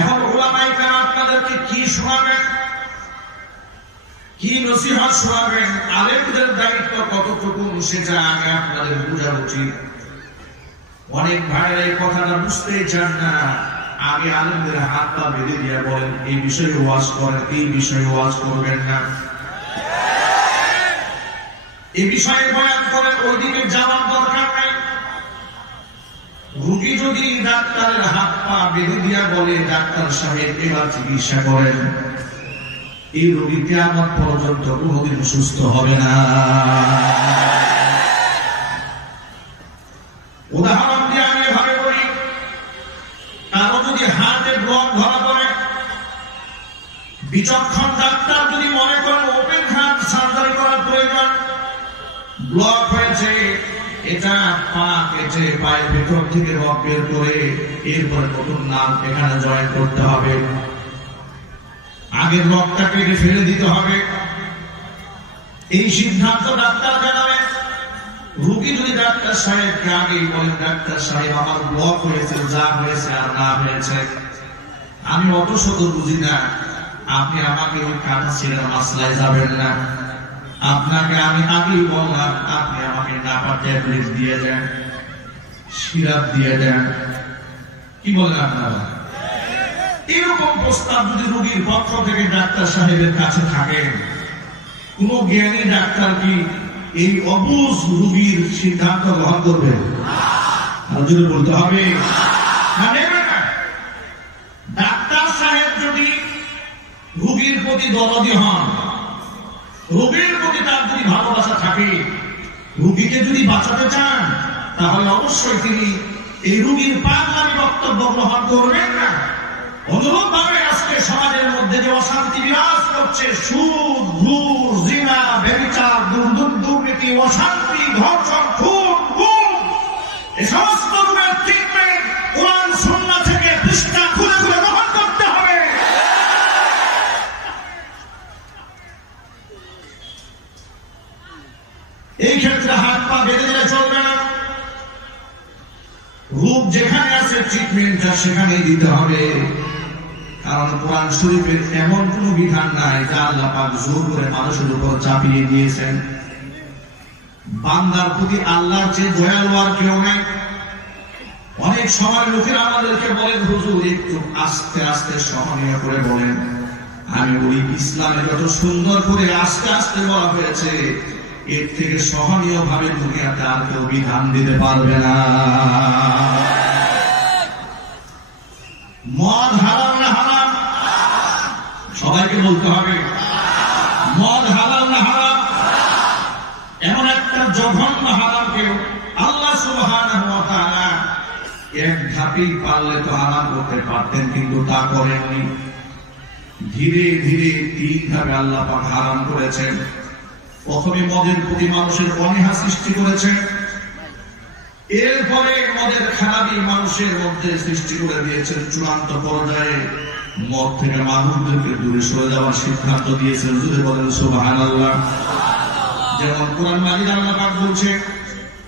এখন উলামায়ে কেরাম আপনাদেরকে কি শোনাবেন, কি নসিহত শোনাবেন, আলেমদের দায়িত্ব কতটুকু সেটা আগে আপনাদের বোঝা উচিত। অনেক ভাইরা এই কথাটা বুঝতেই চান না। আগে আলেমদের হাত পা বেঁধে দিয়ে বলেন এই বিষয়ে ওয়াজ করেন, এই বিষয়ে ওয়াজ করবেন না, এই বিষয়ে বয়ান করেন, ওইদিকে যাওয়ার দরকার নাই। রোগী যদি ডাক্তারের হাত পা বেঁধে দিয়া বলে ডাক্তার সাহেব এবার চিকিৎসা করেন, এই রোগী কিয়ামত পর্যন্ত কোনদিন সুস্থ হবে না। উদাহরণ দিয়ে আমি এভাবে বলি, কারো যদি হার্টে ব্লক ধরা পড়ে, বিচক্ষণ ডাক্তার যদি মনে করেন ওপেন হার্ট সার্জারি করার প্রয়োজন, ব্লক হয়েছে, এটা পা কেটে পায়ের ভেতর থেকে রক বের করে এরপরে নতুন নাম এখানে জয়েন করতে হবে, আগের রকটা কেটে ফেলে দিতে হবে, এই সিদ্ধান্ত ডাক্তার জানাবেন। রোগী যদি ডাক্তার সাহেবকে আগেই বলেন ডাক্তার সাহেব আমার ব্লক হয়েছে, যা হয়েছে আর না হয়েছে আমি অত শত বুঝি না, আপনি আমাকে ওই কাটা ছেড়ে মাসলায় যাবেন না, আপনাকে আমি আগেই বললাম আপনি আমাকে নাপা ট্যাবলেট দিয়ে দেন, সিরাপ দিয়ে দেন, কি বলেন আপনারা? এরকম প্রস্তাব যদি রোগীর পক্ষ থেকে ডাক্তার সাহেবের কাছে থাকে, কোন জ্ঞানী ডাক্তার কি এই অবুঝ রোগীর সিদ্ধান্ত গ্রহণ করবেন? যদি বলতে হবে ডাক্তার সাহেব যদি রোগীর প্রতি দরদি হন, রোগীর প্রতি তার যদি ভালোবাসা থাকে, রোগীকে যদি বাঁচাতে চান, তাহলে অবশ্যই তিনি এই রোগীর পাগলামি বক্তব্য গ্রহণ করবেন না। অনুরূপ ভাবে আজকে সমাজের মধ্যে যে অশান্তি বিরাজ করছে, সুদ, ঘুষ, জিনা, ব্যভিচার, দুর্নীতি, অশান্তি, ধর্ষণ, খুন, গুম, এই সমস্ত রূপের ট্রিটমেন্ট কোরআন সুন্নাহ থেকে পৃষ্ঠা খুলে খুলে গ্রহণ করতে হবে। এই ক্ষেত্রে হাত পা বেঁধে দিলে চলবে না। রোগ যেখানে আছে ট্রিটমেন্টটা সেখানেই দিতে হবে। কারণ কোরআন শরীফের এমন কোন বিধান নাই যা আল্লাহ পাক জোর করে মানুষের উপর চাপিয়ে দিয়েছেন। বান্দার প্রতি আল্লাহর চেয়ে দয়ালু আর কেউ নাই। অনেক সময় লোকেরা আমাদেরকে বলেন হুজুর একটু আস্তে আস্তে সহনীয় করে বলেন। আমি বলি ইসলামে যত সুন্দর করে আস্তে আস্তে বলা হয়েছে, এর থেকে সহনীয় ভাবে দুনিয়াতে আর কেউ বিধান দিতে পারবে না। মদ হালাল না হারাম? সবাইকে বলতে হবে মদ হালাল না হারাম? এমন একটা জঘন্য হারামকে আল্লাহ সুবহানাহু ওয়া তাআলা এক ধাপেই পারলে তো হারাম করতে পারতেন, কিন্তু তা করেননি। ধীরে ধীরে তিন ধাপে আল্লাহ পাক হারাম করেছেন। প্রথমে মদের প্রতি মানুষের অনীহা সৃষ্টি করেছেন, এরপরে মদের খারাপই মানুষের মধ্যে সৃষ্টি করে দিয়েছেন। চূড়ান্ত পর্যায়ে মদ থেকে মানুষদেরকে দূরে সরে যাওয়ার সিদ্ধান্ত দিয়েছেন। যদি বলেন সুবহানাল্লাহ। যেমন কোরআন মাজিদ আল্লাহ পাক বলছে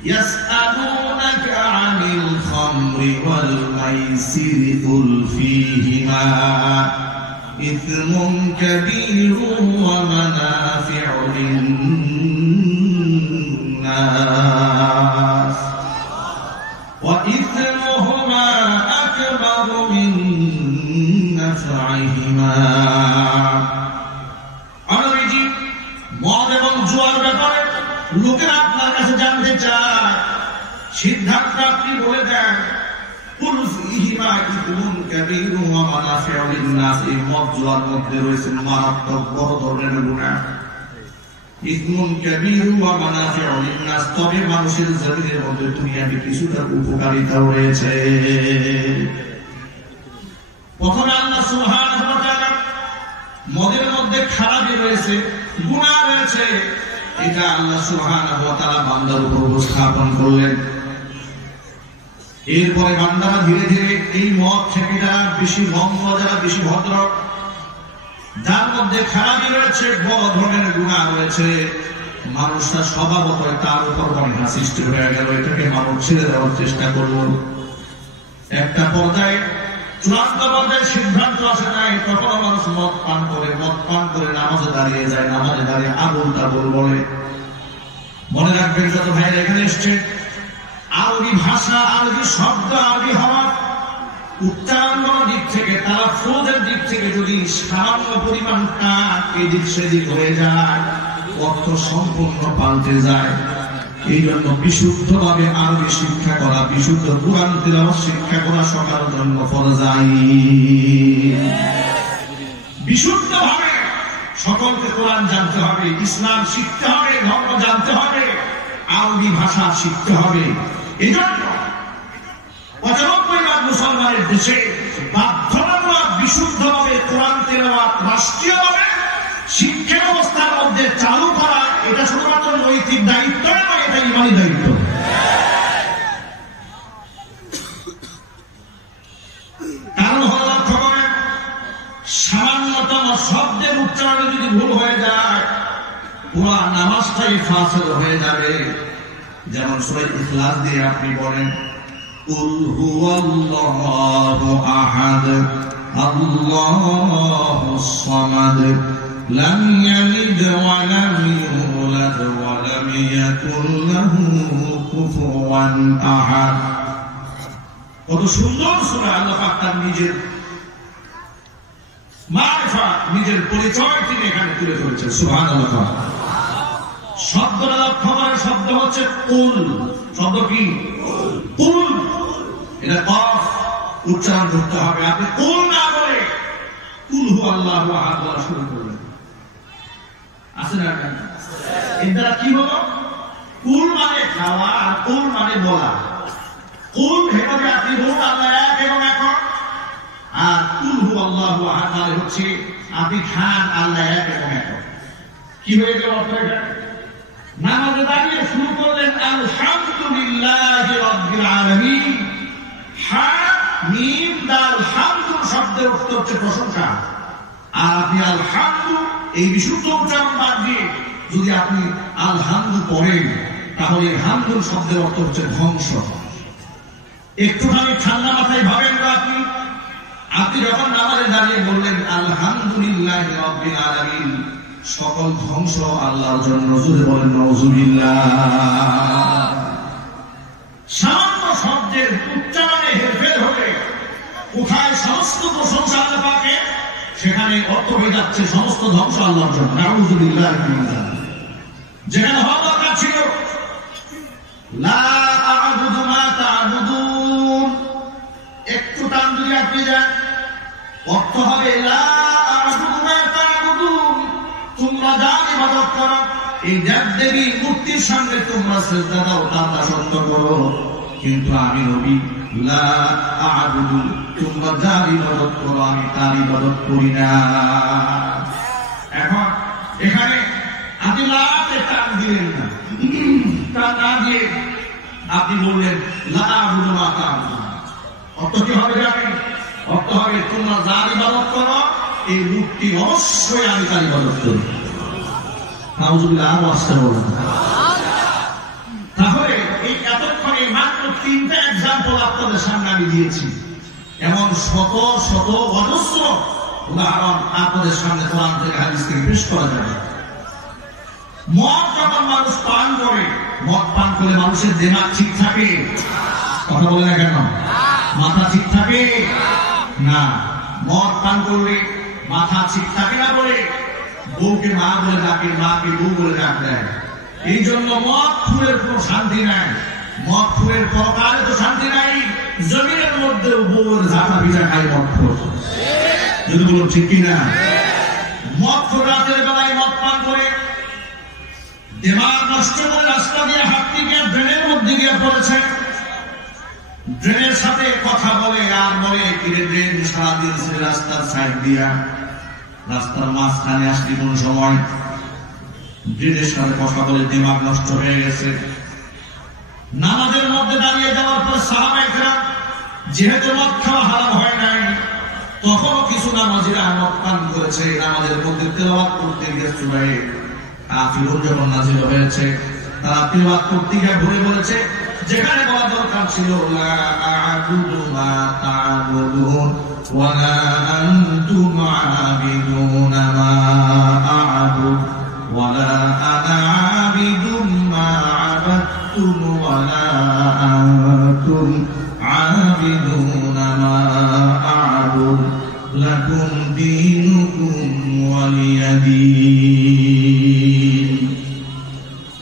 ইয়াসআলুনাকা আনিল খামরি ওয়াল মাইসিরি কুল ফীহিমা ইসমুন কাবীরুন ওয়া মানাফিউ লিন-নাস ওয়া ইসমুহুমা আকবারু মিন নাফঈহিমা। আনবিজি মদ এবং জুয়ার ব্যাপারে লোকেরা আপনার কাছে জানতে চায়, সিদ্ধান্ত আপনি বলে দেন। কুল ফীহিমা ইসমুন কাবীরুন ওয়া মানাফিউ লিন-নাস। এই মদ জুয়ার মধ্যে রয়েছে মারাত্মক বড় ধরনের গুনাহ। ইসমুন কাবীরুন ওয়া মানাফিউ লিন-নাস, তবে মানুষের জমিনের মধ্যে দুনিয়াতে কিছুটা উপকারিতা রয়েছে। প্রথমে আল্লাহ সুবহানাহু ওয়া তাআলা মদের মধ্যে খারাপই রয়েছে, গুনাহ রয়েছে, এটা আল্লাহ সুবহানাহু ওয়া তাআলা বান্দার উপর উপস্থাপন করলেন। এরপরে বান্দারা ধীরে ধীরে এই মদ থেকে যারা বেশি নম্র, যারা বেশি ভদ্র, যার মধ্যে খারাপই রয়েছে, বড় ধরনের গুনাহ রয়েছে, মানুষরা স্বভাবত তার উপর অনীহা সৃষ্টি হয়ে গেল। এটাকে মানুষ ছেড়ে দেওয়ার চেষ্টা করলো। একটা পর্যায়ে চূড়ান্ত পর্যায়ে সিদ্ধান্ত আসে নাই, তখন মানুষ মদ পান করে নামাজে দাঁড়িয়ে যায়, নামাজে দাঁড়িয়ে আবুল তাবুল বলে। মনে রাখবেন যত ভাইরা এখানে এসছে, আরবি ভাষা, আরবি শব্দ, আরবি হওয়ার উচ্চারণ দিক থেকে, তালাফুজের দিক থেকে যদি সামান্য পরিমাণ কাট এদিক সেদিক হয়ে যায়, অর্থ সম্পূর্ণ পাল্টে যায়। এই জন্য বিশুদ্ধভাবে আরবি শিক্ষা করা, বিশুদ্ধ কুরআন তিলাওয়াত শিক্ষা করা সবার জন্য ফরজ আইন। বিশুদ্ধভাবে সকলকে কোরআন জানতে হবে, ইসলাম শিখতে হবে, ধর্ম জানতে হবে, আরবি ভাষা শিখতে হবে। এই জন্য ৯৫ লাখ মুসলমানের দেশে বাধ্যতামূলক বিশুদ্ধভাবে কোরআন তিলাওয়াত রাষ্ট্রীয়ভাবে শিক্ষা ব্যবস্থার মধ্যে চালু করা, এটা শুধুমাত্র নৈতিক দায়িত্ব নয়, এটা ইমানি দায়িত্ব। কারণ হল, লক্ষ্য করেন, সামান্যতম শব্দের উচ্চারণে যদি ভুল হয়ে যায়, পুরা নামাজটাই ফাসিল হয়ে যাবে। যেমন সূরা ইখলাস দিয়ে আপনি বলেন, কুল হুয়াল্লাহু আহাদ আল্লাহুস সামাদ লাম ইয়ালিদ ওয়া লাম ইউলাদ ওয়া লাম ইয়াকুল লাহু কুফুওয়ান আহাদ। কত সুন্দর সূরা! আল্লাহ পাক তার নিজের মারিফা, নিজের পরিচয় তিনি এখানে তুলে ধরেছেন। সুবহানাল্লাহ। শব্দটা লক্ষ্য করার শব্দ হচ্ছে কুল। শব্দ কি? কুল। এটা কফ উচ্চারণ করতে হবে। আপনি কুল না বলে কুল হুয়াল্লাহু আহাদ বলা শুরু করবেন, আছে না? এর দ্বারা কি হলো? কুল মানে খাওয়া, আর কুল মানে বলা। কুল হেভাবে আপনি বলুন আল্লাহ এক এবং একক, আর কুল হুয়াল্লাহু আহাদ মানে হচ্ছে আপনি খান আল্লাহ এক এবং একক। কি হয়ে গেল অর্থ? এটা নামাজে দাঁড়িয়ে শুরু করলেন আলহামদুলিল্লাহি রাব্বিল আলামিন। হা মিম দাল হামদু শব্দের অর্থ হচ্ছে প্রশংসা। আর আপনি আলহামদু এই বিশুদ্ধ উচ্চারণ বাদ দিয়ে যদি আপনি আলহামদু পড়েন, তাহলে হামদুল শব্দের অর্থ হচ্ছে ধ্বংস। একটুখানি ঠান্ডা মাথায় ভাবেন না, আপনি যখন নামাজে দাঁড়িয়ে বললেন আলহামদুলিল্লাহি রাব্বিল আলামিন, সকল ধ্বংস আল্লাহর জন্য। জুড়ে বলেন নাউযুবিল্লাহ। সামান্য শব্দের উচ্চারণে হেরফের হলে কোথায় সমস্ত প্রশংসা আল্লাহ পাকের, সেখানে অর্থ হয়ে যাচ্ছে সমস্ত ধ্বংস আল্লাহর জন্য। নাউযুবিল্লাহ। যেখানে হওয়া দরকার ছিল লা আ'বুদু মা তা'বুদুন, একটু টান যদি আপনি যান, অর্থ হবে লা আ'বুদু মা তা'বুদুন, তোমরা যার ইবাদত করো, এই দেব দেবী মূর্তির সামনে তোমরা সিজদা দাও, তার দাসত্ব করো, কিন্তু আমি নবী লা আ'বুদু, তোমরা যার ইবাদত করো আমি তার ইবাদত করি না। এখন এখানে আপনি লাতে টান দিলেন না, টান না দিয়ে আপনি বললেন লা আ'বুদু মা তা'বুদুন, অর্থ কি হবে জানেন? অর্থ হবে তোমরা যার ইবাদত করো, এই মূর্তি অবশ্যই আমি তার ইবাদত করি। নাউযুবিল্লাহ। আরো আসতে বলুন। তাহলে এই এতক্ষণে মাত্র 3টা এক্সাম্পল আপনাদের সামনে আমি দিয়েছি, এমন শত শত অজস্র উদাহরণ আপনাদের সামনে কোরআন থেকে হাদিস থেকে পেশ করা যাবে। মদ যখন মানুষ পান করে, মদ পান করে মানুষের দিমাগ ঠিক থাকে? কথা বলে না কেন? মাথা ঠিক থাকে না। মদ পান করলে মাথা ঠিক থাকে না বলে বউকে মা বলে ডাকে, মাকে বউ বলে ডাক দেয়। এই জন্য মদ খুরের কোনো শান্তি নাই, মদ খুরের পরকালে তো শান্তি নাই, জমিনের মধ্যেও বউয়ের ঝাঁটা ভিজা খায় মদ খুর। যদি বলুন ঠিক কিনা? মদ খুর রাতের বেলায় মদ পান করে দিমাগ নষ্ট করে রাস্তা দিয়ে হাঁটতে গিয়ে ড্রেনের মধ্যে গিয়ে পড়েছে। ড্রেনের সাথে কথা বলে আর বলে কিরে ড্রেন সারাদিন রাস্তার সাইড দিয়া, রাস্তার মাঝখানে আসলি কোন সময় ড্রেনের সাথে কথা বলে দিমাগ নষ্ট হয়ে গেছে। নামাজের মধ্যে দাঁড়িয়ে যাওয়ার পর সাহাবায়ে কেরাম, যেহেতু মদ খাওয়া হারাম হয় নাই, তখনও কিছু নামাজিরা মদ পান করেছে। নামাজের মধ্যে তেলাওয়াত করতে গিয়ে সূরা কাফিরুন যখন নাযিল হয়েছে, তারা তেলাওয়াত করতে গিয়ে ভুলে বলেছে যেখানে বলা দরকার ছিল লা আ'বুদু মা তা'বুদুন ওয়া লা আনতুম আ'বিদুনা মা আ'বুদু ওয়া লা আনা আ'বিদুম মা আ'বাদতুম ওয়া লা আনতুম আ'বিদুনা মা আ'বুদু লাকুম দীনুকুম ওয়ালিয়া দীন।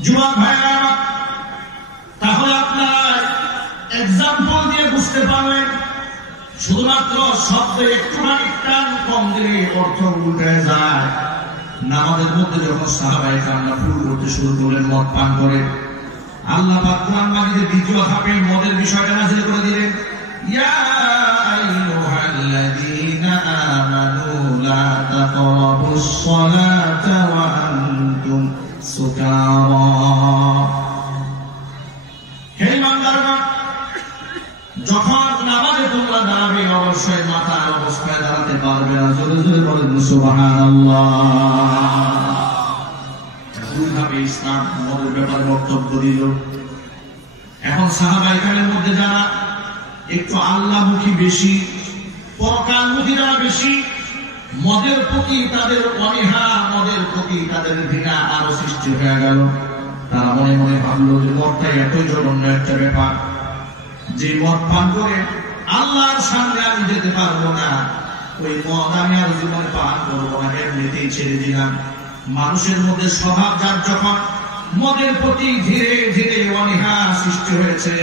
যুবক ভাইরা, তাহলে আপনার এক্সাম্পল দিয়ে বুঝতে পারবেন শুধুমাত্র শব্দে একটুখানি টান কম দিলে অর্থ উল্টে যায়। নামাজের মধ্যে যখন সাহাবায়ে কেরামরা ফুল করতে শুরু করলেন, মদ পান করে, আল্লাহ পাক কোরআন মাজিদে দ্বিতীয় ধাপে মদের বিষয়টা নাযিল করে দিলেন, ইয়া আইয়ুহাল্লাযীনা আমানু লা তাকরাবুস সালাতা ওয়া আনতুম সুকারা। হে ইমানদারগণ, যখন নামাজে তোমরা দাঁড়াবে অবশ্যই মাথার অবস্থায় দাঁড়াতে পারবে না। জোরে জোরে বলেন সুবহানাল্লাহ। দুইভাবে ইসলাম মদের ব্যাপারে বক্তব্য দিল। এখন সাহাবায়ে কেরামের মধ্যে যারা একটু আল্লাহমুখী বেশি, পরকালমুখী যারা বেশি, মদের প্রতি তাদের অনীহা, মদের প্রতি তাদের ঘৃণা আরো সৃষ্টি হয়ে গেল। তারা মনে মনে ভাবলো যে মদটাই এতই জঘন্য একটা ব্যাপার, যে মদ পান করে আল্লাহর সামনে আমি যেতে পারবো না, ওই মদ আমি আর জীবনে পান করবো না, এমনিতেই ছেড়ে দিলাম। মানুষের মধ্যে স্বভাব যার যখন মদের প্রতি ধীরে ধীরে অনীহা সৃষ্টি হয়েছে,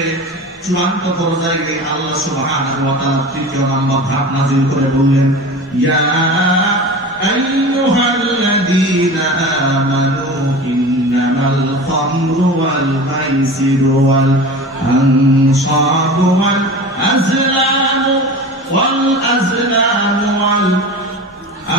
চূড়ান্ত পর্যায়ে গিয়ে আল্লাহ সুবহানাহু ওয়া তাআলা তৃতীয় নম্বর ধাপ নাযিল করে বললেন, ইয়া আইয়ুহাল্লাযীনা আমানু ইন্নামাল খামরু ওয়াল মাইসিরু ওয়াল আনসাবু ওয়াল আজলামু ওয়াল আজলামু ওয়াল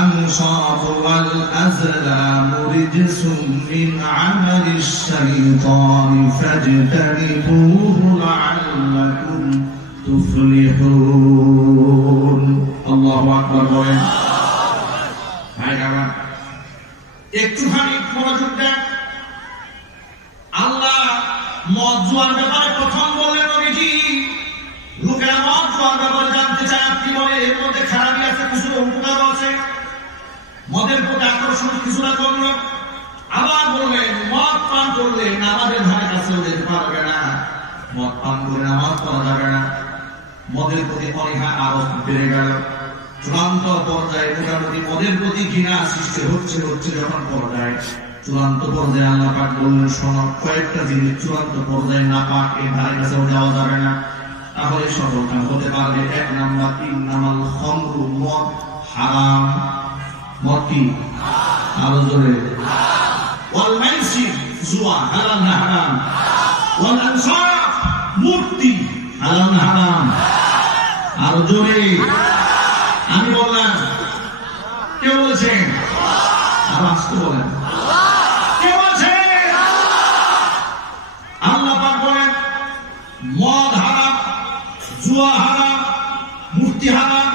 আনসাবু ওয়াল আজলামু রিজসুম মিন আমালিশ শাইতানি ফাজতানিবুহু লাআল্লাকুম তুফলিহুন। আল্লাহু আকবার বলেন। ভাইরা, একটুখানি মনোযোগ দেন। আল্লাহ মদ জুয়ার ব্যাপারে প্রথম বললেন, নবীজি লোকেরা মদ জুয়ার ব্যাপারে জানতে চায়, আপনি বলে এর মধ্যে খারাপই আছে, কিছু উপকারও আছে, মদের প্রতি আকর্ষণ কিছুটা করল। আবার বললেন মদ পান করলে নামাজের ধারে কাছেও যেতে পারবে না, মদ পান করে নামাজ পড়া যাবে না। মদের প্রতি অনীহা আরো বেড়ে গেল। চূড়ান্ত পর্যায়ে মোটামুটি মদের প্রতি ঘৃণা সৃষ্টি হচ্ছে যখন পর্যায়ে চূড়ান্ত পর্যায়ে আল্লাহ পাক বললেন, শোনো, কয়েকটা জিনিস চূড়ান্ত পর্যায়ে না পাক এর ধারে কাছেও যাওয়া যাবে না, তাহলে সকল কাজ হতে পারবে। এক নাম্বার, ইন্নামাল খামরু, মদ হারাম। মদ কি? আরো জোরে। ওয়াল মাইসির, জুয়া, হালাল না হারাম? ওয়াল আনসাব, মূর্তি, হালাল না হারাম? আরো জোরে। আমি বললাম, কেউ বলছেন? আর আসতে বলেন, কে বলছেন? আল্লাহ পাক বলেন মদ হারাম, জুয়া হারাম, মূর্তি হারাম,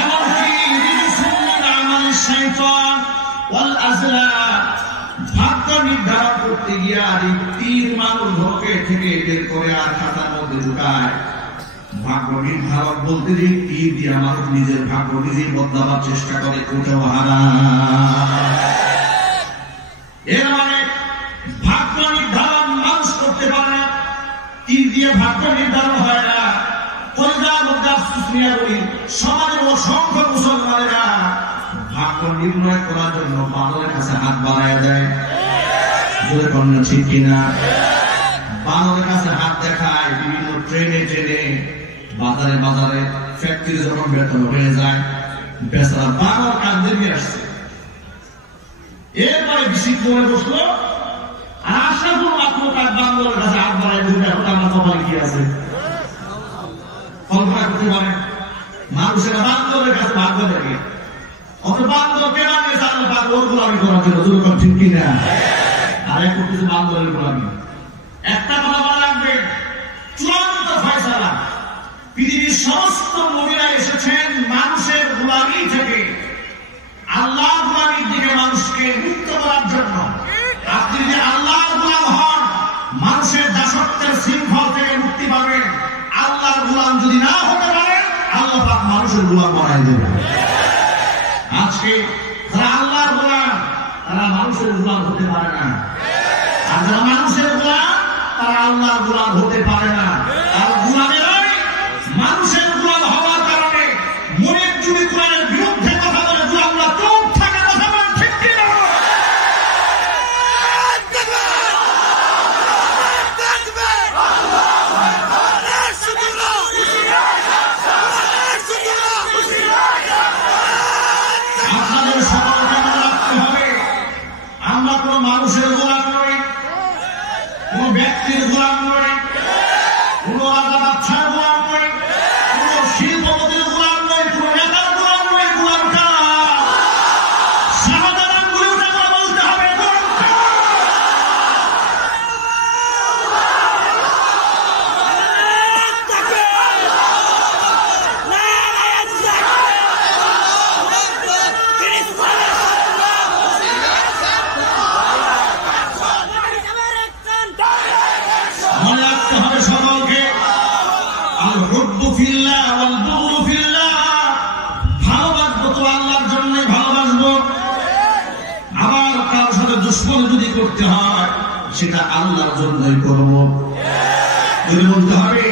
এমনকি রিজসুম মিন আমালিশ শাইতান ওয়াল আজলাম। ভাগ্য নির্ধারণ করতে গিয়ে আর এই তীর মানুষ ধোকে থেকে বের করে আর খাতার মধ্যে ঢুকায়। ভাগ্য নির্ধারক বলতে যে তীর দিয়ে মানুষ নিজের ভাগ্য নিজেই বদলাবার চেষ্টা করে, ওটাও হারাম। এর মানে ভাগ্য নির্ধারণ মানুষ করতে পারে না, তীর দিয়ে ভাগ্য নির্ধারণ হয় না। সমাজের অসংখ্য মুসলমানেরা ভাগ্য নির্ণয় করার জন্য বানরের কাছে হাত বাড়ায় দেয়। ঠিক কিনা? বানরের কাছে হাত দেখায়, বিভিন্ন ট্রেনে বাজারে বাজারে ফ্যাক্টরি যখন বেতন হয়ে যায়, বেচারা বানর কাঁদতে নিয়ে আসছে। এরপরে বিশিক মনে বসলো, আর আশরাফুল মাখলুকাত বান্দরের কাছে হাত বাড়ায় দিলে এখন আমার কপালে কি আছে? কল্পনা করতে পারেন? মানুষেরা বান্দরের কাছে ভাগ্য দেখে, অত বান্দরকে বানিয়ে আল্লাহ পাক ওর গোলামি করার জন্য। দুর্গম ঠিক কিনা? আর এক কিছু বান্দরের গোলামি। একটা কথা মনে রাখবেন, চূড়ান্ত ফয়সালা, পৃথিবীর সমস্ত নবীরা এসেছেন মানুষের গোলামি থেকে আল্লাহ গোলামির দিকে মানুষকে মুক্ত করার জন্য। আপনি যদি আল্লাহর গোলাম হন, মানুষের দাস মানুষের গোলাম বানাই দেবে। আজকে যারা আল্লাহর গোলাম তারা মানুষের গোলাম হতে পারে না, আর যারা মানুষের গোলাম তারা আল্লাহর গোলাম হতে পারে না। আর গোলামেরাই মানুষের গোলাম হওয়ার কারণে মনের যদি কোরআনের বিরুদ্ধে কথা বলে গোলামরা চুপ থাকে, কথা বলেন ঠিক কিনা? আপনাদের সকলকে মনে রাখতে হবে, আমরা কোন মানুষের গোলাম নই, কোন ব্যক্তির গোলাম নই, কোন রাজা বাদশার গোলাম নই, কোন শিল্পপতির গোলাম নই, কোন নেতার গোলাম নই। গোলাম কারা? শাহজালাল বলে উঠে করে বলতে হবে, গোলাম কারা? মনে রাখতে হবে সকলকে, আল হুব্বু ফিল্লাহ ওয়াল বুগদু ফিল্লাহ, ভালোবাসবো তো আল্লাহর জন্যই ভালোবাসবো। আবার কার সাথে দুশমনি যদি করতে হয় সেটা আল্লাহর জন্যই করবো। যদি বলতে হবে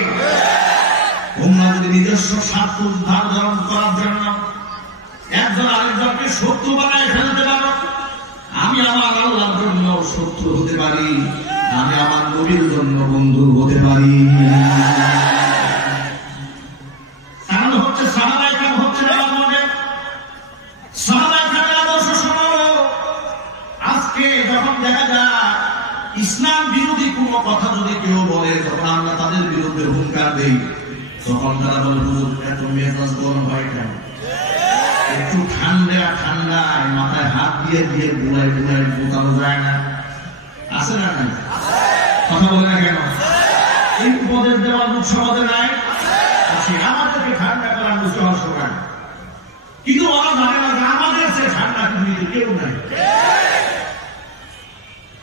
তোমরা যদি নিজস্ব স্বার্থ উদ্ধার করার জন্য একজন আরেকজনকে শত্রু বানায় ফেলতে পারো, আমি আমার আল্লাহর জন্য শত্রু হতে পারি, আমি আমার নবীর জন্য বন্ধু হতে পারি। কারণ হচ্ছে সাহাবায়ে কেরাম হচ্ছে সাহাবায়ে কেরামের আদর্শ শোনো। আজকে যখন দেখা যায় ইসলাম বিরোধী কোনো কথা যদি কেউ বলে, যখন আমরা তাদের বিরুদ্ধে হুঙ্কার দেই, তখন তারা বলে হুজুর এত মেজাজ গরম হয় কেন? একটু ঠান্ডায় মাথায় হাত দিয়ে দিয়ে বুলাই বুলাই বোঝানো যায় না? আছে না? নাই? কথা বলে না কেন? এই উপদেশ দেওয়ার লোক সমাজে নাই। আমাদেরকে ঠান্ডা করার লোক সবাই, কিন্তু ওরা জানে না যে আমাদের সে ঠান্ডা পৃথিবীতে কেউ নাই।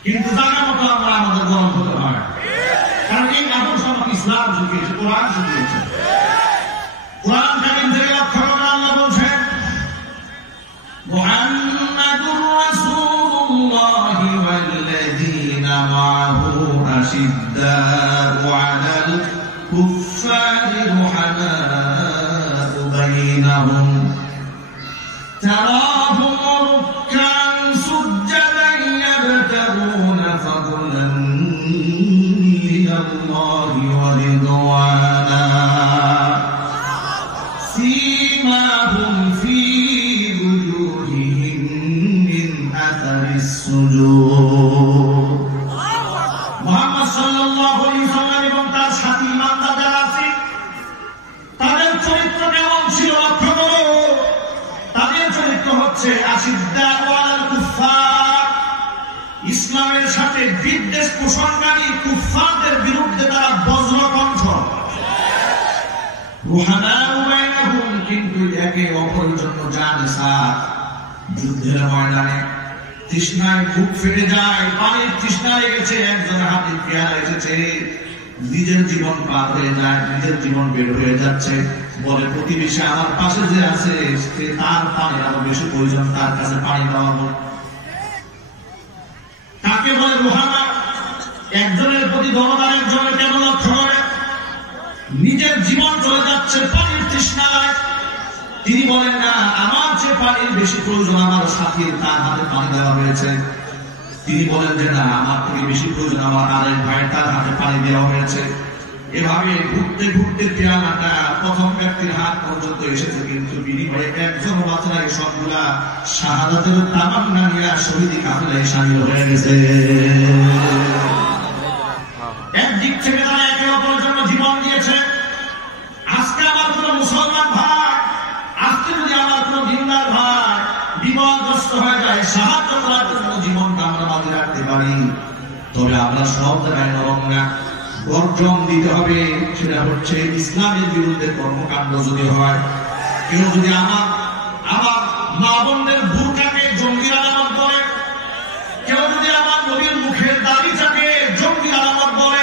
কিন্তু জানা মতো আমরা আমাদের গরম হতে হয়, কারণ এই আদর্শ আমাকে ইসলাম শিখিয়েছে, কোরআন শিখিয়েছে। কোরআন কারীম থেকে লক্ষ্য করে আল্লাহ বলছেন মুহাম্মাদুর রাসূলুল্লাহ ওয়াল্লাযীনা মা'হু আশিদ্দাউ আলাল কুফফারি রুহামাউ বাইনাহুম তারাহুম রুক্কা'an সুজ্জাদান ইয়াবতাগুনা ফাদলান মিনাল্লাহি ওয়া রিদওয়ানা সীমাহুম ফী মুহাম্মদ সাল্লাল্লাহু আলাইহি সাল্লাম এবং তার সাথী ইমানদার যারা আছে তাদের চরিত্র কেমন ছিল লক্ষ্য করো। তাদের চরিত্র হচ্ছে আশিদ্দাউ আলাল কুফফার, ইসলামের সাথে বিদ্বেষ পোষণকারী কুফফারদের বিরুদ্ধে তারা বজ্রকণ্ঠ। রুহামাউ বাইনাহুম, কিন্তু একে অপরের জন্য জানে সাথ। যুদ্ধের ময়দানে তৃষ্ণায় বুক ফেটে যায়, পানির তৃষ্ণা লেগেছে, একজনের হাতে পেয়ালা এসেছে, নিজের জীবন পার হয়ে যায়, নিজের জীবন বের হয়ে যাচ্ছে, বলে প্রতিবেশী আমার পাশে যে আছে তার পানি আরো বেশি প্রয়োজন, তার কাছে পানি দেওয়া হোক। তাকে বলে রুহামা। একজনের প্রতি দরদ আরেকজনের কেন লক্ষ্য করে? নিজের জীবন চলে যাচ্ছে পানির তৃষ্ণায়, তিনি বলেন না আমার যে পানির বেশি প্রয়োজন আমার সাথীর, তার হাতে পানি দেওয়া হয়েছে। তিনি বলেন যে না আমার থেকে বেশি প্রয়োজন আমার আরেক ভাই, তার হাতে পানি দেওয়া হয়েছে। এভাবে ঘুরতে ঘুরতে পেয়ালাটা প্রথম ব্যক্তির হাত পর্যন্ত এসেছে, কিন্তু বিনিময়ে একজন বাচ্চারা সবগুলা শাহাদাতের তামান্না নিয়ে শহীদি কাফেলায় শামিল হয়ে গেছে। একদিক থেকে তারা একে অপরের জন্য জীবন দিয়েছে। আজকে আমার কোন মুসলমান ভাই, আজকে যদি আমার কোন দিনদার ভাই বিপদগ্রস্ত হয়ে যায়, সাহায্য করার জন্য জীবনটা আমরা বাজি রাখতে পারি, তবে আমরা সব জায়গায় নরম না, গর্জন দিতে হবে। সেটা হচ্ছে ইসলামের বিরুদ্ধে কর্মকাণ্ড যদি হয়, কেউ যদি আমার মা বোনদের বুরকাকে জঙ্গি আলামত বলে, কেউ যদি আমার নবীর মুখের দাড়িটাকে জঙ্গি আলামত বলে,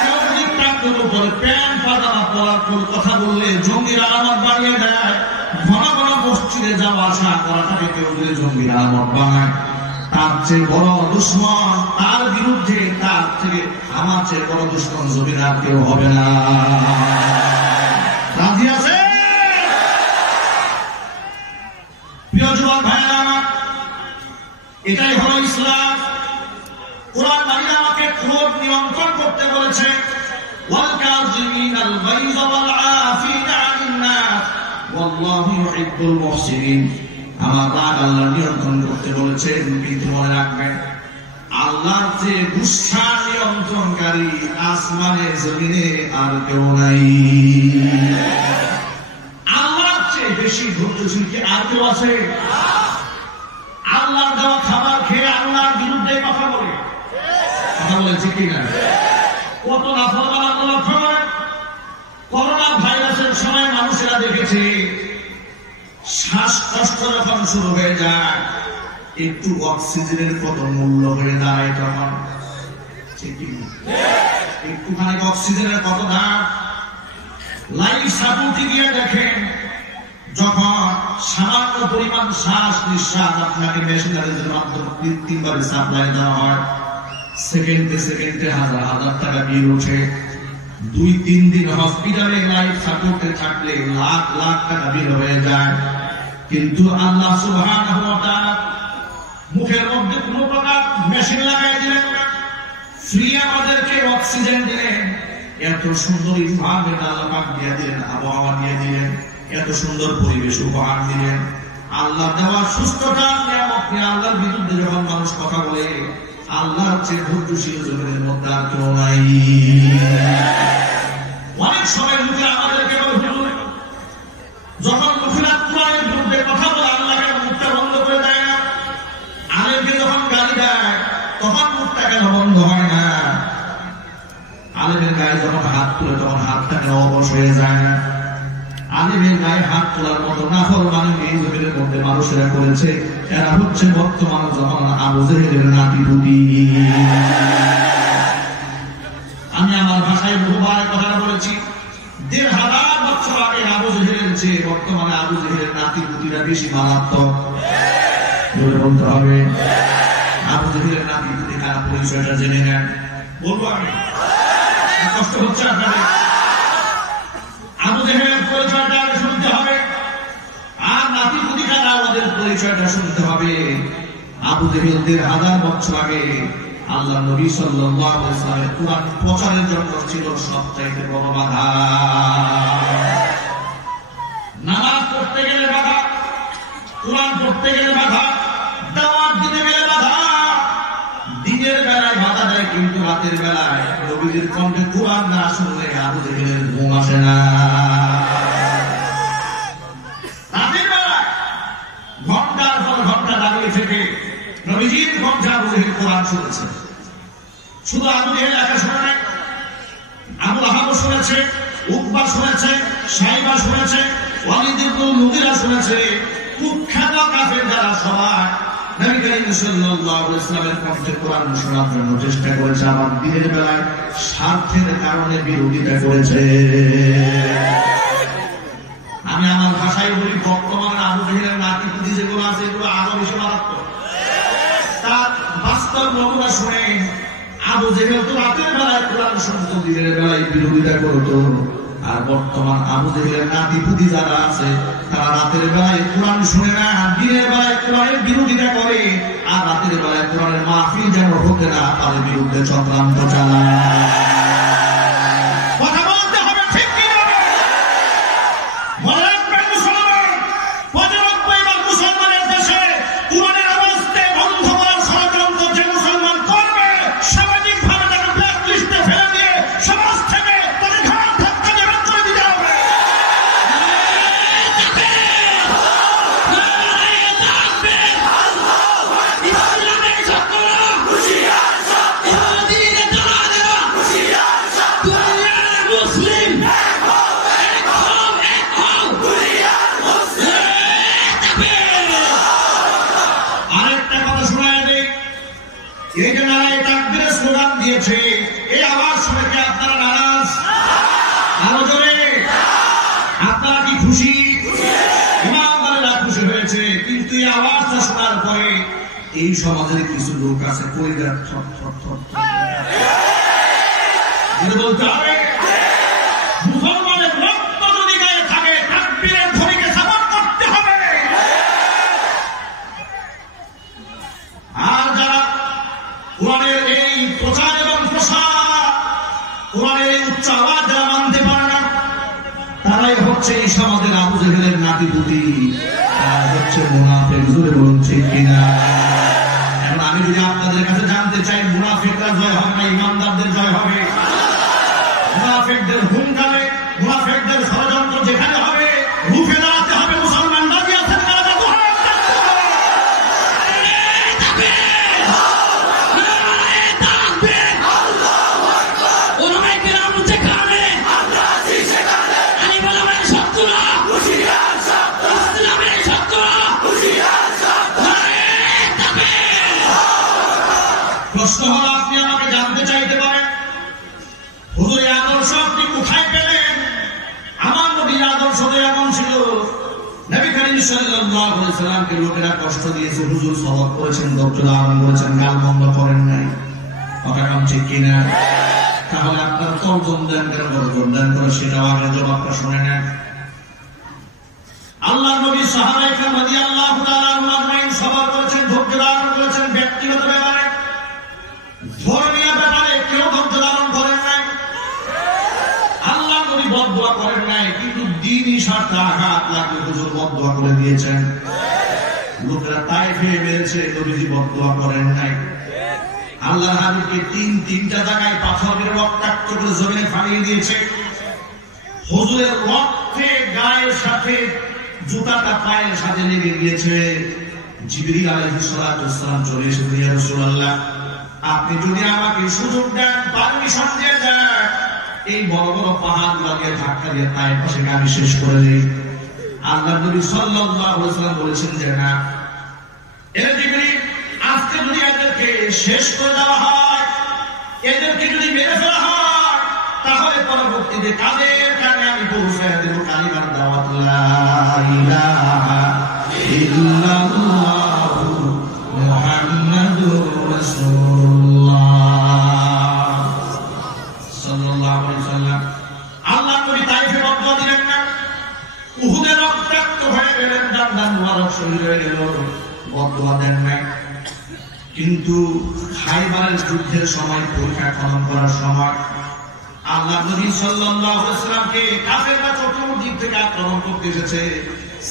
কেউ যদি প্যান্ট বলে প্যান্ট পাজামা বলার পর কথা বললে জঙ্গির আলামত বানিয়ে দেয়। ঘন ঘন মসজিদে যাওয়া আসা করাটাকে কেউ যদি জঙ্গির আলামত বানায়, তার চেয়ে বড় দুশ্মন, তার বিরুদ্ধে তার থেকে আমার চেয়ে বড় দুশ্মন জমির আর কেউ হবে না। রাজি আছে? প্রিয় যুবক ভাইরা আমার, এটাই হলো ইসলাম। কোরআন মাজিদ আমাকে ক্রোধ নিয়ন্ত্রণ করতে বলেছে, ওয়াল কাযিমিনাল গায়যা ওয়াল আফিনা আনিন নাস ওয়াল্লাহু ইউহিব্বুল মুহসিনিন। আমার রাগ আল্লাহ নিয়ন্ত্রণ করতে বলেছেন, কিন্তু মনে রাখবেন আল্লাহর যে গুসা নিয়ন্ত্রণকারী আসমানে জমিনে আর কেউ নাই। আল্লাহর চেয়ে বেশি ধৈর্যশীল কি আর কেউ আছে? আল্লাহর দেওয়া খাবার খেয়ে আল্লাহর বিরুদ্ধে কথা বলে, কথা বলেছে কিনা? কত নাফরমান আল্লাহ লক্ষ্য করেন। করোনা ভাইরাসের সময় মানুষেরা দেখেছে শ্বাসকষ্ট যখন শুরু হয়ে যায়, একটু অক্সিজেনের কত মূল্য হয়ে দাঁড়ায় তখন। একটুখানি অক্সিজেনের কত দাম। লাইফ সাপোর্টে গিয়ে দেখেন, যখন সামান্য পরিমাণ শ্বাস নিঃশ্বাস আপনাকে মেশিনারিজের মাধ্যমে কৃত্রিমভাবে সাপ্লাই দেওয়া হয়, সেকেন্ডে সেকেন্ডে হাজার হাজার টাকা বিল ওঠে। 2-3 দিন হসপিটালে লাইফ সাপোর্টে থাকলে লাখ লাখ টাকা বিল হয়ে যায়। কিন্তু আল্লাহ সুবহানাহু ওয়া তাআলা মুখের মধ্যে কোনো প্রকার মেশিন লাগাই দিলেন না, ফ্রি আমাদেরকে অক্সিজেন দিলেন। এত সুন্দর ইনভারমেন্ট আল্লাহ পাক দিয়ে দিলেন, আবহাওয়া দিয়ে দিলেন, এত সুন্দর পরিবেশ উপহার দিলেন। আল্লাহ দেওয়া সুস্থতা নিয়ামত নিয়ে আল্লাহর বিরুদ্ধে যখন মানুষ কথা বলে, আল্লাহর চেয়ে ধৈর্যশীল জমিনের মধ্যে আর কেউ নাই। অনেক সময় লোকেরা আমাদেরকে বলে, যখন লোকেরা কোরআনের বিরুদ্ধে কথা বলে আল্লাহকে মুখটা বন্ধ করে দেয় না, আলেমকে যখন গালি দেয় তখন মুখটা কেন বন্ধ হয় না? আলেমের গায়ে যখন হাত তুলে তখন হাতটা কেন অবশ হয়ে যায় না? আলেমের গায়ে হাত তোলার মতো নাফরমানি এই জমিনের মধ্যে মানুষেরা করেছে। এরা হচ্ছে বর্তমান জমানার আবু জেহেলের নাতি-পুতি। আমি আমার ভাষায় বহুবার কথা বলেছি, 1500 বছর আগে আবু জেহেলের চেয়ে বর্তমানে আবু জেহেলের নাতি-পুতিরা বেশি মারাত্মক। বলতে হবে আবু জেহেলের নাতি-পুতি কারা, পরিচয়টা জেনে নেন। বলবো আমি, কষ্ট হচ্ছে আপনাদের? আবু জেহেলের পরিচয়টা আগে শুনতে হবে, আর নাতি-পুতি কারা ওদের পরিচয়টা শুনতে হবে। আবু জেহেল 1500 বছর আগে আল্লাহ নবী সাল্লাল্লাহু আলাইহি ওয়াসাল্লামের কুরআন প্রচারের জন্য ছিল সবচাইতে বড় বাধা। নামাজ পড়তে গেলে বাধা, কুরআন পড়তে গেলে বাধা, দাওয়াত দিতে গেলে বাধা। দিনের বেলায় বাধা দেয়, কিন্তু রাতের বেলায় নবীজির কণ্ঠে কুরআন না শুনলে আবু জেহেলের ঘুম আসে না। রাতের বেলায় ঘন্টার পর ঘন্টা দাঁড়িয়ে থেকে নবীজির কণ্ঠে আবু জেহেল কোরআন শুনেছে। শুধু আবু জেহেল একা শোনে নাই, আবু লাহাব শুনেছে, উকবা শুনেছে, সাইবা শুনেছে, ওয়ালিদ ইবনে মুগীরা শুনেছে। কুখ্যাত কাফের যারা সবাই নবী করিম সাল্লাল্লাহু আলাইহি ওয়াসাল্লামের কণ্ঠে কোরআন শোনার জন্য চেষ্টা করেছে। আমার দিনের বেলায় স্বার্থের কারণে বিরোধিতা করেছে। আমি আমার ভাষায় বলি, বর্তমানে আবু জেহেলের নাতি-পুতি যেগুলো আছে এগুলো আরো বেশি মারাত্মক। তার বাস্তব নমুনা শুনে, আবু জেহেল তো রাতের বেলায় কোরআন শুনতো, দিনের বেলায় বিরোধিতা করতো। আর বর্তমান আবু জেহেলের নাতি-পুতি যারা আছে তারা রাতের বেলায় কোরআন শুনে না, দিনের বেলায় কোরআনের বিরোধিতা করে। আর রাতের বেলায় কোরআনের মাহফিল যেন হতে না তাদের বিরুদ্ধে চক্রান্ত চালায়। কথা বলতে হবে, ঠিক কিনা? মনে রাখবেন মুসলমান, 95 ভাগ মুসলমানের দেশে কোরআনের আওয়াজকে বন্ধ করার ষড়যন্ত্র যে মুসলমান করবে, সামাজিকভাবে তাকে ব্ল্যাক লিস্টে ফেলে দিয়ে সমাজ থেকে তাকে ঘাট ধাক্কা দিয়ে বের করে দিতে হবে। ইসলামিক ছাত্ররা হুঁশিয়ার, এই সমাজের কিছু লোক আছে পরিবার বলতে হবে মুসলমানের রক্ত যদি গায়ে থাকে তাকবীরের ধ্বনিকে সাপোর্ট করতে হবে। আর যারা কোরআনের এই প্রচার এবং প্রসার, কোরআনের এই উচ্চ আওয়াজ যারা মানতে পারে না, তারাই হচ্ছে এই সমাজের আবু জেহেলের নাতি পুতি, আর হচ্ছে মুনাফিক। জোরে বলুন ঠিক কিনা? এখন আমি যদি আপনাদের কাছে জানতে চাই মুনাফিকরা জয় হবে না ইমানদারদের জয় হবে? মুনাফিকদের হুঙ্কারে, মুনাফিকদের ষড়যন্ত্র যেখানে হবে রুখে দাঁড়াতে হবে। মুসলমান রাজি আছেন না? প্রশ্ন হলো, আপনি আমাকে জানতে চাইতে পারেন হুজুরের আদর্শ আপনি কোথায় পেলেন? আমার নবীর আদর্শ তো এমন ছিল, নবী করিম সাল্লাল্লাহু আলাইহি সাল্লামকে লোকেরা কষ্ট দিয়েছে, হুজুর সবর করেছেন, ধৈর্য ধারণ করেছেন, গাল বন্ধ করেন নাই। কথা কাম ঠিক কিনা? তাহলে আপনার তর্জন দেন কেন, গর্জন দেন করে সেটাও আগে জবাবটা শুনে নেন। আল্লাহ নবী সাহাবায়ে কেরাম রাদিয়াল্লাহু তাআলা আজমাইন সবর করেছেন, ধৈর্য ধারণ করেছেন। ব্যক্তিগত ব্যাপারে, ধর্মীয় ব্যাপারে কেউ ধৈর্য ধারণ করেন নাই। আল্লাহ নবী বদদুয়া করেন নাই, কিন্তু দ্বীনি স্বার্থে আঘাত লাগলে হুজুর বদদুয়া করে দিয়েছেন। লোকেরা তায়েফে মেরেছে, নবীজি বদদুয়া করেন নাই। আল্লাহ হাবিবকে তিনটা জায়গায় পাথর দিয়ে রক্তাক্ত করে জমিনে ফালিয়ে দিয়েছে। হুজুরের রক্তে গায়ের সাথে জুতাটা পায়ের সাথে লেগে গিয়েছে। জিবরিল আলাইহিস সালাম চলে এসেছেন, ইয়া রাসূলুল্লাহ, আপনি যদি আমাকে সুযোগ দেন, পারমিশন দিয়ে দেন, এই বড় বড় পাহাড়গুলো দিয়ে ধাক্কা দিয়ে তায়েফ থেকে আমি শেষ করে দিই। আল্লাহ নবী সাল্লাল্লাহু আলাইহি ওয়াসাল্লাম বলেছেন যে না, এ জিবরিল, আজকে যদি এদেরকে শেষ করে দেওয়া হয়, এদেরকে যদি মেরে ফেলা হয়, তাহলে পরবর্তীতে কাদের কানে আমি পৌঁছায় দেব কালিমার দাওয়াত, লা ইলাহা ইল্লাল্লাহু মুহাম্মাদুর রাসূলুল্লাহ সাল্লাল্লাহু আলাইহি ওয়াসাল্লাম। আল্লাহ নবী তায়েফে বদদুয়া দিলেন না, উহুদে রক্তাক্ত হয়ে গেলেন, জান্নাত মুবারক শহীদ হয়ে গেল, বদদুয়া দেন নাই। কিন্তু খাইবারের যুদ্ধের সময়, পরীক্ষা খনন করার সময়, আল্লাহ নবী সাল্লাল্লাহু আলাইহি ওয়াসাল্লামকে কাফেররা চতুর্দিক থেকে আক্রমণ করতে এসেছে।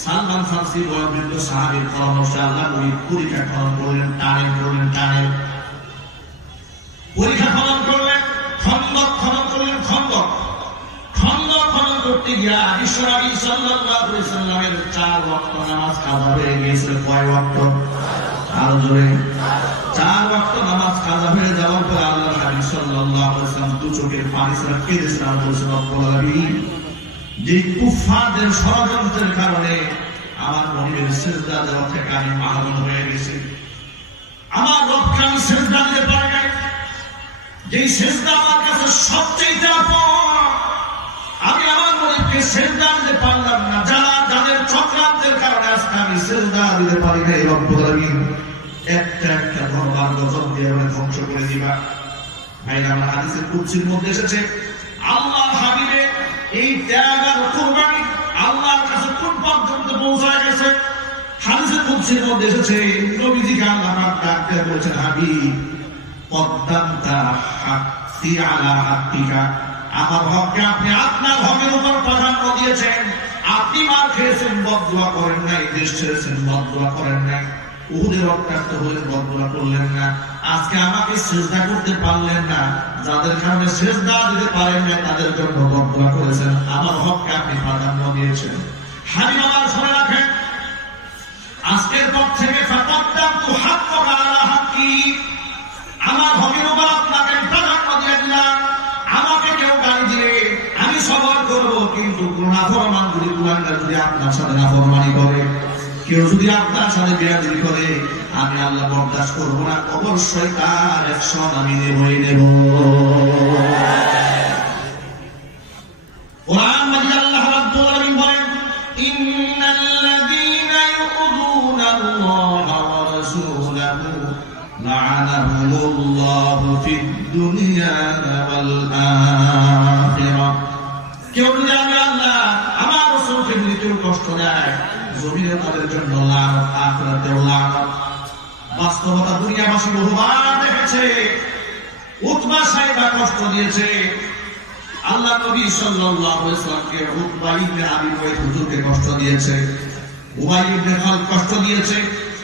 সালমান ফারসি বয়োবৃদ্ধ সাহাবীর পরামর্শে আল্লাহ নবী পরীক্ষা খনন করলেন, টানেল পরীক্ষা খনন করলেন, খন্দক খনন করলেন। খন্দক খনন করতে গিয়া বিশ্বনবী সাল্লাল্লাহু আলাইহি ওয়াসাল্লামের 4 ওয়াক্ত নামাজ কাজা হয়ে গিয়েছিল। কয় ওয়াক্ত? আরো জোরে। 4 ওয়াক্ত নামাজ কাজা হয়ে যাওয়ার পর আল্লাহ হাবিব সাল্লাল্লাহু আলাইহি ওয়াসাল্লাম দু চোখের পানি ছেড়ে কেঁদেছেন, বলেছেন, রব্বুল আলামিন, যে কুফফারদের ষড়যন্ত্রের কারণে আমার মনিবের সিজদা দেওয়া থেকে আমি মাহরুম হয়ে গেছি। আমার রবকে আমি সিজদা দিতে পারি নাই, যে সিজদা আমার কাছে সবচেয়ে আপন, আমি আমার মনিবকে সিজদা দিতে পারলাম না। যাদের চক্রান্তের কারণে আজকে আমি সিজদা দিতে পারি নাই, রব্বুল আলামিন একটা ধর্মার গজব দিয়ে আমাকে ধ্বংস করে দিবা। ভাইরা, আমার হাদিসে কুদসির মধ্যে এসেছে, আল্লাহ হাবিবের এই ত্যাগ আর কুরবানি আল্লাহর কাছে কোন পর্যন্ত পৌঁছায় গেছে। হাদিসে কুদসির মধ্যে এসেছে, নবীজিকে আল্লাহ পাক ডাক দিয়ে বলেছেন, হাবিব, কদ্দামতা হাক্কি আলা হাক্কিকা, আমার হককে আপনি আপনার হকের উপর প্রাধান্য দিয়েছেন। আপনি মার খেয়েছেন, বদদুয়া করেন নাই, দেশ ছেড়েছেন, বদদুয়া করেন নাই, উহুদে রক্তাক্ত হলেন, বদদুয়া করলেন না। আজকে আমাকে সিজদা করতে পারলেন না, যাদের কারণে সিজদা দিতে পারেন না তাদের জন্য বদদুয়া করেছেন। আমার হককে আপনি প্রাধান্য দিয়েছেন। হাবিব আমার শুনে রাখেন, আজকের পর থেকে ফাকাদ্দামতু হাক্কাকা আলা হাক্কি, আমার হকের উপর আপনাকে প্রাধান্য দিয়ে দিলাম। আমাকে কেউ গালি দিলে আমি সবর করব, কিন্তু কোন নাফরমান যদি কুলাঙ্গার যদি আপনার সাথে নাফরমানি করে, কেউ যদি আপনার সাথে বেয়াদবি করে, আমি আল্লাহ বরদাস্ত করবো না, অবশ্যই তার অ্যাকশন আমি নেবই নেব। কোরআন মাজিদ আল্লাহ রাব্বুল আলামিন বলেন, ইন্নাল্লাযীনা ইউযুনা আল্লাহা ওয়া রাসূলাহু ফিদ দুনিয়া ওয়াল আখিরাহ। কেউ যদি আল্লাহ আমার রাসূলকে যদি কেউ কষ্ট দেয়, জমিনে তাদের জন্য লানত, আখিরাতেও লানত। বাস্তবতা দুনিয়াবাসী বহুবার দেখেছে। উতবা সাহেবা কষ্ট দিয়েছে, আল্লাহ নবী সাল্লাল্লাহু আলাইহি ওয়াসাল্লামকে। উতবা ইবনে আবি মুআইত হুজুরকে কষ্ট দিয়েছে, উমাইয়া ইবনে খালদ কষ্ট দিয়েছে,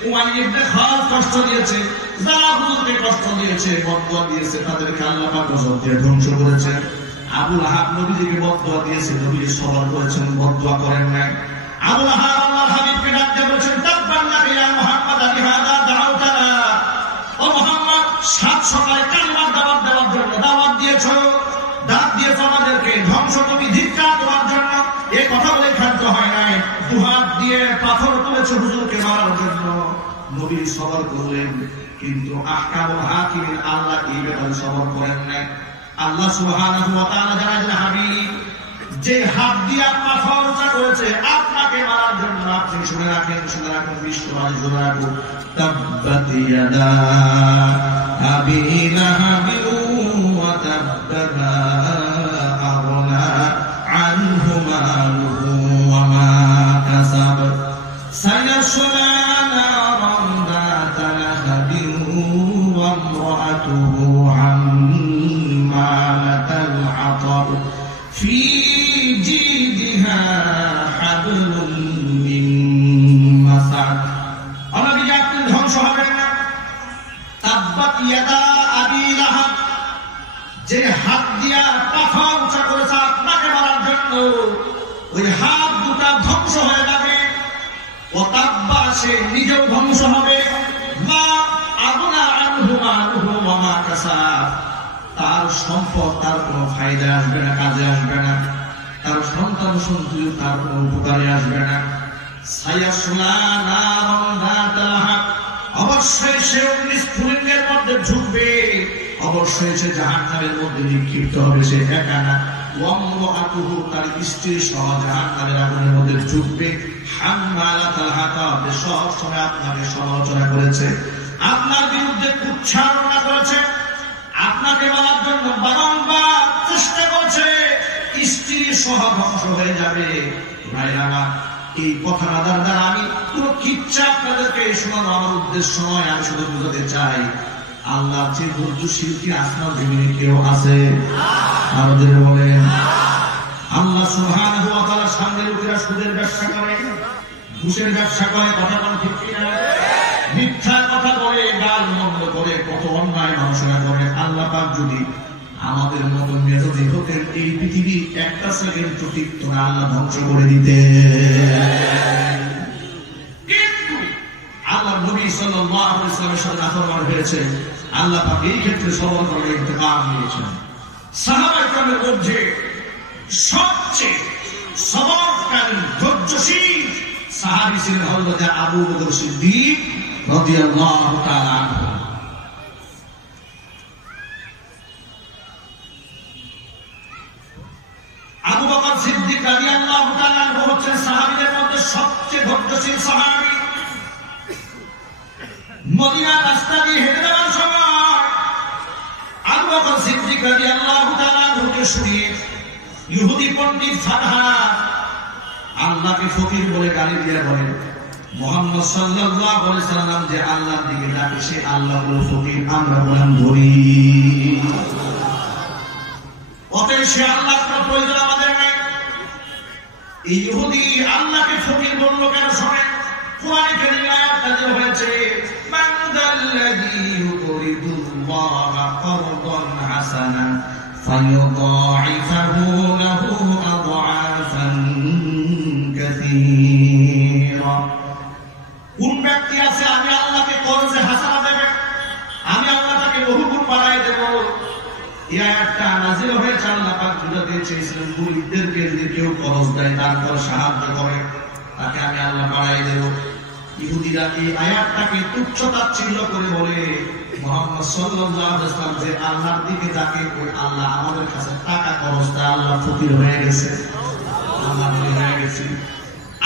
উমাইয়া ইবনে খালদ কষ্ট দিয়েছে, যারা হুজুরকে কষ্ট দিয়েছে, বদদুয়া দিয়েছে, তাদেরকে আল্লাহ পাক গজব দিয়ে ধ্বংস করেছেন। আবু লাহাব নবীজিকে বদদুয়া দিয়েছে, নবীজি সবর করেছেন, বদদুয়া করেন নাই। আবু লাহাব আল্লাহর হাবিবকে ডাক দিয়ে বলেছেন, তাকবান লাকা ইয়া মুহাম্মদ বিহাদা দাউতানা। ও মুহাম্মদ, সাত সকালে কালিমার দাওয়াত দেওয়ার জন্য দাওয়াত দিয়েছো, ডাক দিয়েছো আমাদেরকে, ধ্বংস তুমি ধিক্কার দেওয়ার জন্য। এই কথা বলে ক্ষান্ত হয় নাই, দুহাত দিয়ে পাথর তুলেছে হুজুরকে মারার জন্য। নবী সবর করলেন, কিন্তু আহকামুল হাকিমিন আল্লাহ এই ব্যাপারে সবর করেন নাই। আল্লাহ সুবহানাহু ওয়া তাআলা জানালেন, হাবিব, যে হাত দিয়া পাথর উঁচা করেছে আপনাকে মারার জন্য, আপনি শুনে রাখেন, শুনে রাখুন, বিশ্ববাসী শুনে রাখুন। তাব্বাত ইয়াদা আবি লাহাবিন ওয়া তাব্বা মা আগনা আনহু মালুহু ওয়া মা কাসাব সায়াসলা নারান যাতা লাহাবিন ওয়া ইমরাতুহু হাম্মালাতাল হাতাব ফি জিদিহা হাবলুম মিন মাসাদ। নবী, আপনি ধ্বংস হবেন না। তাব্বাত ইয়াদা আবি লাহাব, যে হাত দিয়া পাথর উঁচা করেছে আপনাকে মারার জন্য, ওই হাত দুটা ধ্বংস হয়ে যাবে। ও তাব্বা, সে নিজেও ধ্বংস হবে। মা আগনা আনহু মালুহু ওয়া মা কাসাব, তার সম্পদ তার কোনো ফায়দা আসবে না, কাজে আসবে না। তার সন্তান সন্ততি তার কোনো উপকারে আসবে না। সায়াসলা নারান যাতা লাহাব, অবশ্যই সে অগ্নিস্ফুলিঙ্গের মধ্যে ঝুঁকবে, অবশ্যই সে জাহান্নামের মধ্যে নিক্ষিপ্ত হবে। সে একা না, ওয়া ইমরাতুহু, তার স্ত্রী সহ জাহান্নামের আগুনের মধ্যে ঝুঁকবে। হাম্মালাতাল হাতাব, সব সময় আপনাকে সমালোচনা করেছে, আপনার বিরুদ্ধে কুচ্ছারণা করেছে, আপনাকে মারার জন্য বারংবার চেষ্টা করছে, স্ত্রী সহ ধ্বংস হয়ে যাবে। ভাইরা আমার, এই কথাটা দ্বারা আমি পুরো কিচ্ছা আপনাদেরকে শোনানো আমার উদ্দেশ্য নয়। আমি শুধু বুঝাতে চাই, আল্লাহর যে ধৈর্যশীল কি আসমান জমিনে কেউ আছে? আমাদের বলেন, আল্লাহ সুবহানাহু ওয়া তাআলার সামনে লোকেরা সুদের ব্যবসা করে, ঘুষের ব্যবসা করে, কথা বলেন ঠিক কিনা? মিথ্যা কথা বলে, গাল মন্দ করে, কত অন্যায় মানুষেরা করে। আল্লাহ পাক যদি আমাদের মতো মেধাবী হতেন, এই পৃথিবী একটা সেকেন্ড তো টিকত না, আল্লাহ ধ্বংস করে দিতে। কিন্তু আল্লাহ নবী সাল্লাল্লাহু আলাইহি ওয়াসাল্লামের সাথে নাফরমানি হয়েছে, আল্লাহ পাক এই ক্ষেত্রে সবর করে ইন্তেকাম নিয়েছেন। সাহাবায়ে কেরামের মধ্যে সবচেয়ে সবরকারী, ধৈর্যশীল সাহাবী ছিলেন হযরত আবু বকর সিদ্দিক রাদিয়াল্লাহু তাআলা আনহু। আবু বকর সিদ্দিক রাদিয়াল্লাহু তাআলা আনহু হচ্ছেন সাহাবীদের মধ্যে সবচেয়ে ধৈর্যশীল সাহাবী। মদিনার রাস্তা দিয়ে হেঁটে যাওয়ার সময় আবু বকর সিদ্দিক রাদিয়াল্লাহু তাআলা আনহুকে শুনিয়ে ইহুদি পণ্ডিত ফারহাদ আল্লাহকে ফকির বলে গালি দিয়ে বলেন, মুহাম্মদ সাল্লাল্লাহু আলাইহি সাল্লাম যে আল্লাহর দিকে ডাকে সে আল্লাহ বলে ফকির, আমরা বললাম গরীব। অতএব সে আল্লাহর কোনো প্রয়োজন আমাদের নাই। এই ইহুদি আল্লাহকে ফকির বললো কেন? শোনেন, কোরআনে কারীমে আয়াত নাযিল হয়েছে, মান যাল্লাযী ইউকরিদুল্লাহা কারদান হাসানান ফায়ুদাঈফাহু লাহু আদআফান কাসীরা। কোন ব্যক্তি আছে আমি আল্লাহকে কর্জে হাসানা দেবে, আমি আল্লাহ তাকে বহুগুণ বাড়ায় দেব। এই আয়াতটা নাযিল হয়েছে, আল্লাহ পাক বুঝাতে চেয়েছিলেন মুরিদদেরকে যদি কেউ কর্জ দেয়, তারপর সাহায্য করে, তাকে আমি আল্লাহ বাড়ায় দেব। ইহুদিরা এই আয়াতটাকে তুচ্ছ তাচ্ছিল্য করে বলে, মুহাম্মদ সাল্লাল্লাহু আলাইহি ওয়াসাল্লাম যে আল্লাহর দিকে ডাকে, ওই আল্লাহ আমাদের কাছে টাকা খরচ দেয়, আল্লাহ ফকির হয়ে গেছে, আল্লাহ হয়ে গেছে।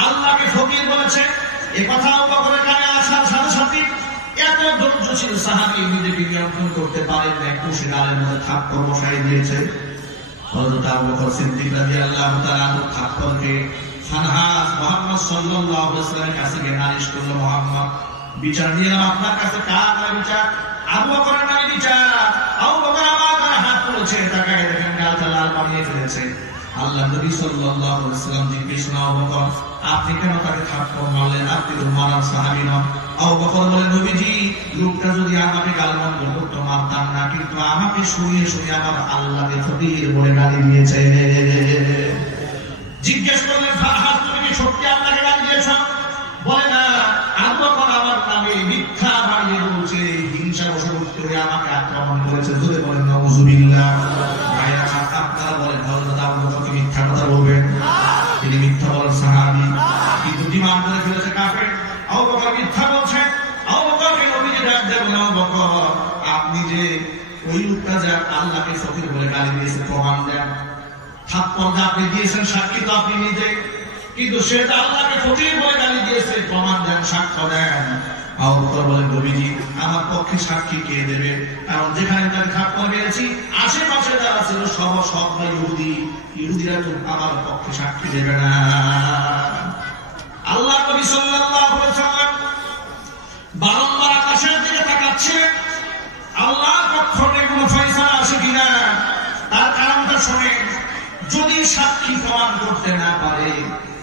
আল্লাহকে ফকির বলেছে। এ কথা আবু বকরের কানে আসার সাথে সাথে এত ধৈর্য যত্নশীল সাহাবী নিজেকে নিয়ন্ত্রণ করতে পারেন না, একটু সে গালের মধ্যে থাপ্পড় বসাই দিয়েছে। হযরত আবু বকর সিদ্দিক রাদিয়াল্লাহু তাআলা আনহু থাপ্পড়কে ফানহাস মুহাম্মদ সাল্লাল্লাহু আলাইহি ওয়াসাল্লামের কাছে গিয়ে নালিশ করলো, মুহাম্মদ বিচার নিলাম আপনার কাছে, কার নামে বিচার? আবু বকরের নামে বিচার। আবু বকর আমার গায়ে হাত তুলেছে, তাকায় দেখেন গালটা লাল বানিয়ে ফেলেছে। আল্লাহ নবী সাল্লাল্লাহু আলাইহি ওয়াসাল্লাম জিজ্ঞেস করলেন, আবু বকর আপনি কেন তাকে থাপ্পড় মারলেন? আপনি তো মারার সাহাবী নন। আবু বকর বলেন, নবীজি লোকটা যদি আমাকে গালমন্দ করতো মারতাম না, কিন্তু আমাকে শুনিয়ে শুনিয়ে আমার আল্লাহকে ফকির বলে গালি দিয়েছে। জিজ্ঞেস করলেন, ফারহাদ তুমি কি সত্যি আপনাকে গালি দিয়েছ? বলে না, আবু বকর আমার নামে মিথ্যা বানিয়ে বলছে, হিংসা বশবর্তী হয়ে আমাকে আক্রমণ করেছে। যদি বলেন নাউযুবিল্লাহ। ভাইরা আপনারা বলেন হযরত আবু বকর কি মিথ্যা কথা বলবেন? তিনি মিথ্যা বলার সাহাবী, কিন্তু ডিমান্ড করে ফেলেছে কাফের। আবু বকর মিথ্যা বলছে। আবু বকরকে নবীজি ডাক দেন, আবু বকর আপনি যে ওই লোকটা যে আল্লাহকে ফকির বলে গালি দিয়েছে প্রমাণ দেন। থাপ্পড় যা আপনি দিয়েছেন সাক্ষী তো আপনি নিজে, কিন্তু সে তো আল্লাহকে ফকির বলে গালি দিয়েছে, প্রমাণ দেন, সাক্ষ্য দেন। আবু বকর বলেন, নবীজি আমার পক্ষে সাক্ষী কে দেবে? কারণ যেখানে তাকে থাপ্পড় মেরেছি আশেপাশে যারা ছিল সব ইহুদি, ইহুদিরা তো আমার পক্ষে সাক্ষী দেবে না। আল্লাহ নবী সাল্লাল্লাহু আলাইহি ওয়াসাল্লাম বারংবার আকাশের দিকে তাকাচ্ছিলেন, আল্লাহর পক্ষ থেকে কোনো ফয়সালা আসে কিনা। তার কারণটা শুনেন, যদি সাক্ষী প্রমাণ করতে না পারে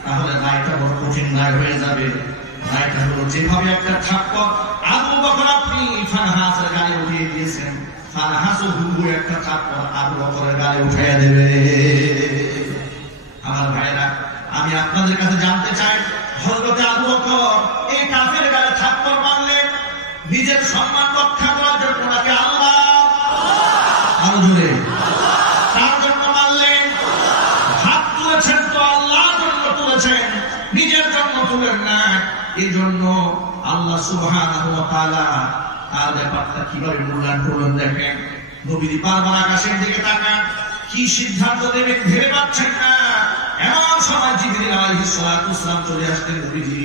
তাহলে রায়টা বড় কঠিন রায় হয়ে যাবে। রায়টা হলো যেভাবে একটা থাপ্পড় আবু বকর আপনি ফানহাসের গায়ে উঠিয়ে দিয়েছেন, ফানহাসও হুবহু একটা থাপ্পড় আবু বকরের গায়ে উঠাইয়া দেবে। আমার ভাইরা, আমি আপনাদের কাছে জানতে চাই, হযরত আবু বকর এই কাফের গায়ে থাপ্পড় মারলেন নিজের সম্মান রক্ষা করার জন্য নাকি আল্লাহ আরো জোরে তার জন্য মারলেন? হাত তুলেছেন তো আল্লাহর জন্য তুলেছেন, নিজের জন্য তুলেন না। এই জন্য আল্লাহ সুবহানাহু ওয়া তাআলা তার ব্যাপারটা কিভাবে মূল্যায়ন করলেন দেখেন। নবীজি বারবার আকাশের দিকে তাকান, কি সিদ্ধান্ত নেবেন ভেবে পাচ্ছেন না। এমন সময় জিবরিল আলাইহিস সালাতু ওয়াস সালাম চলে আসলেন, নবীজি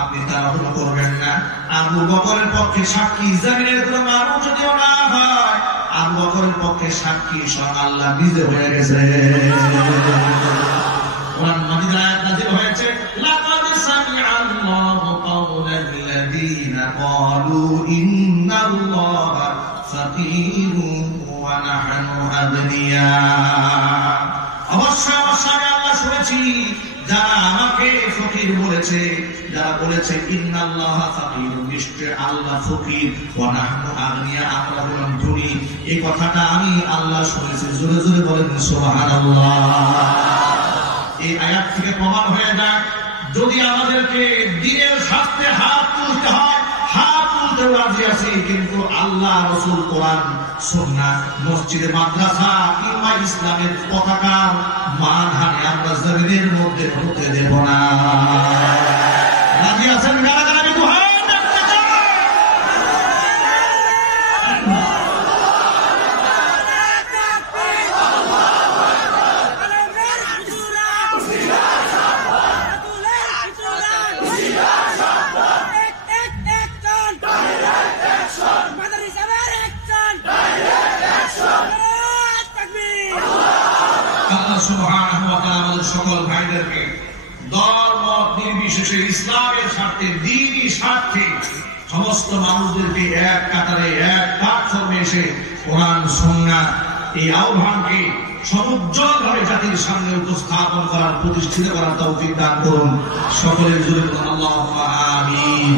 আপনি তাড়াহুড়ো করবেন না। আবু বকরের পক্ষে সাক্ষী জামিনের কোনো মানুষ যদিও না হয়, আবু বকরের পক্ষে সাক্ষী স্বয়ং আল্লাহ নিজে হয়ে গেছে। কোরআন মাজিদে আয়াত নাযিল হয়েছে, লাকাদ সামিআল্লাহু কাওলাল্লাযীনা ক্বালু ইন্নাল্লাহা ফাকীরুন ওয়া নাহনু আগনিয়া। অবশ্যই অবশ্যই আল্লাহ শুনেছি যারা আমাকে ফকির বলেছে, যারা বলেছে ইন্নাল্লাহা ফাকীরুন, নিশ্চয় আল্লাহ ফকির, ওয়া নাহনু আগনিয়া, আমরা হলাম ধনী। এই কথাটা আমি আল্লাহ শুনেছি। জোরে জোরে বলেন সুবহানাল্লাহ। এই আয়াত থেকে প্রমাণ হয়ে যায়, যদি আমাদেরকে দ্বীনের স্বার্থে হাত তুলতে হয়, হাত তুলতে রাজি আছি, কিন্তু আল্লাহ রাসূল কোরআন সুন্নাহ মসজিদে মাদ্রাসা কিংবা ইসলামের পতাকার মানহানি আমরা জমিনের মধ্যে হতে দেব না। রাজি আছেন? গালাগালি দুহাই দেখতে চাই। আল্লাহ সুবহানাহু ওয়া তাআলা আমাদের সকল ভাইদেরকে দল মত নির্বিশেষে ইসলামের স্বার্থে, দ্বীনি স্বার্থে সমস্ত মানুষদেরকে এক কাতারে এক প্ল্যাটফর্মে এসে কোরআন সুন্নাহ এই আহ্বানকে সমুজ্জ্বলভাবে জাতির সামনে উপস্থাপন করার, প্রতিষ্ঠিত করার তৌফিক দান করুন। সকলের জন্য আল্লাহুম্মা আমিন।